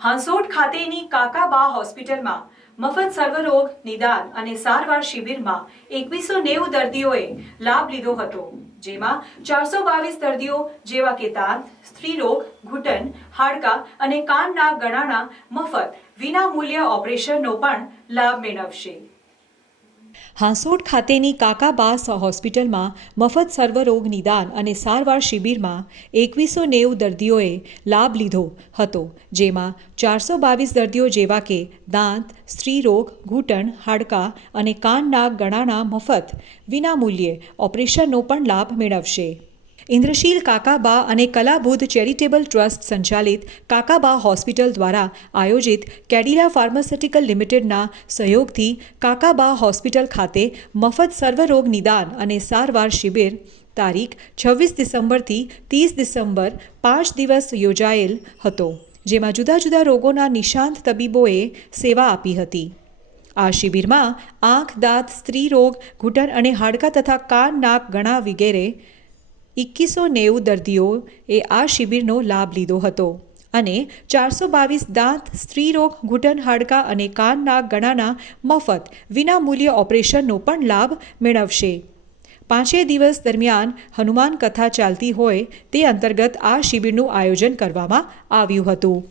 હાંસોટ ખાતેની કાકાબા હોસ્પિટલમાં મફત સર્વરોગ નિદાન અને સારવાર શિબિરમાં 2190 દર્દીઓએ લાભ લીધો હતો, જેમાં 422 દર્દીઓ જેવા કે દાંત, સ્ત્રીરોગ, ઘૂંટણ, હાડકાં અને કાનના ગળાના મફત વિનામૂલ્ય ઓપરેશનનો પણ લાભ મેળવશે. હાંસોટ ખાતેની કાકાબા હોસ્પિટલમાં મફત સર્વરોગ નિદાન અને સારવાર શિબિરમાં 2190 દર્દીઓએ લાભ લીધો હતો, જેમાં 422 દર્દીઓ જેવા કે દાંત, સ્ત્રીરોગ, ઘૂંટણ, હાડકાં અને કાનના ગળાના મફત વિનામૂલ્યે ઓપરેશનનો પણ લાભ મેળવશે. ઇન્દ્રશીલ કાકાબા અને કલાબુદ્ધ ચેરિટેબલ ટ્રસ્ટ સંચાલિત કાકાબા હોસ્પિટલ દ્વારા આયોજિત કેડિલા ફાર્માસ્યુટિકલ લિમિટેડના સહયોગથી કાકાબા હોસ્પિટલ ખાતે મફત સર્વરોગ નિદાન અને સારવાર શિબિર તારીખ 26 ડિસેમ્બરથી 30 ડિસેમ્બર 5 દિવસ યોજાયેલ હતો, જેમાં જુદા જુદા રોગોના નિષ્ણાત તબીબોએ સેવા આપી હતી. આ શિબિરમાં આંખ, દાંત, સ્ત્રીરોગ, ઘૂંટણ અને હાડકાં તથા કાન, નાક, ગળા વગેરે 2190 દર્દીઓએ આ શિબિરનો લાભ લીધો હતો અને 422 દાંત, સ્ત્રીરોગ, ઘૂંટણ, હાડકાં અને કાન, નાક, ગળાના મફત વિનામૂલ્ય ઓપરેશનનો પણ લાભ મેળવશે. 5 દિવસ દરમિયાન હનુમાન કથા ચાલતી હોય તે અંતર્ગત આ શિબિરનું આયોજન કરવામાં આવ્યું હતું.